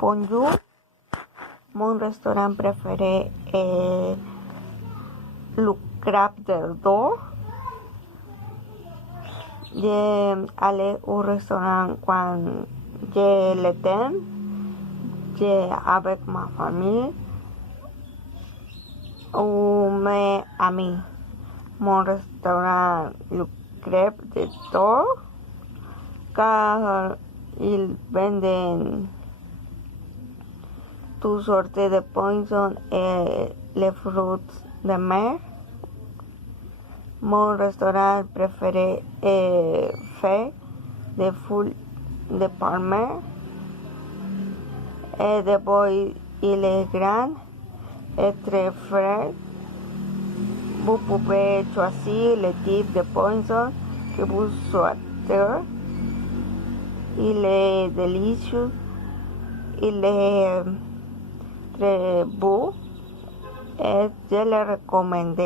Bonjour, mon restaurant préféré est le Crabe d'Or. J'allais au restaurant quand j'ai le temps, j'ai avec ma famille ou mes amis. Mon restaurant, le Crabe d'Or, car ils vendent toutes sortes de poissons et les fruits de mer. Mon restaurant préféré est fait de foules de palme et de bois. Il est grand et très frais. Vous pouvez choisir le type de poisson que vous souhaitez. Il est délicieux. Il est très beau et je le recommande.